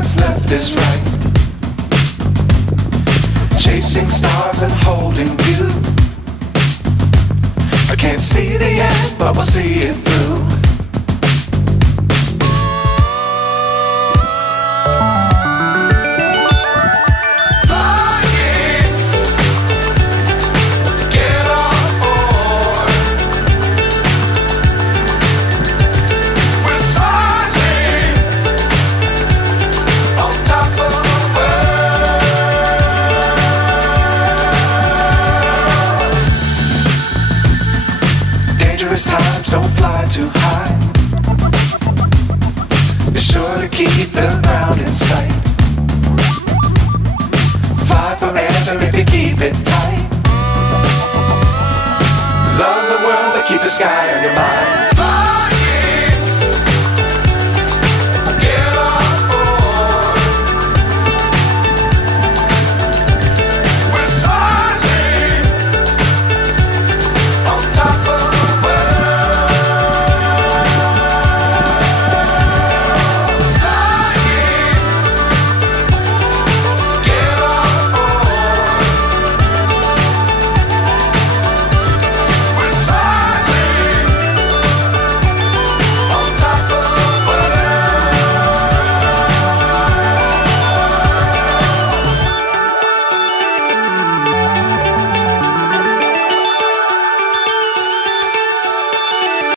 what's left is right. Chasing stars and holding you. I can't see the end, but we'll see it through. Times don't fly too high. Be sure to keep the ground in sight. Fly forever if you keep it tight. Love the world but keep the sky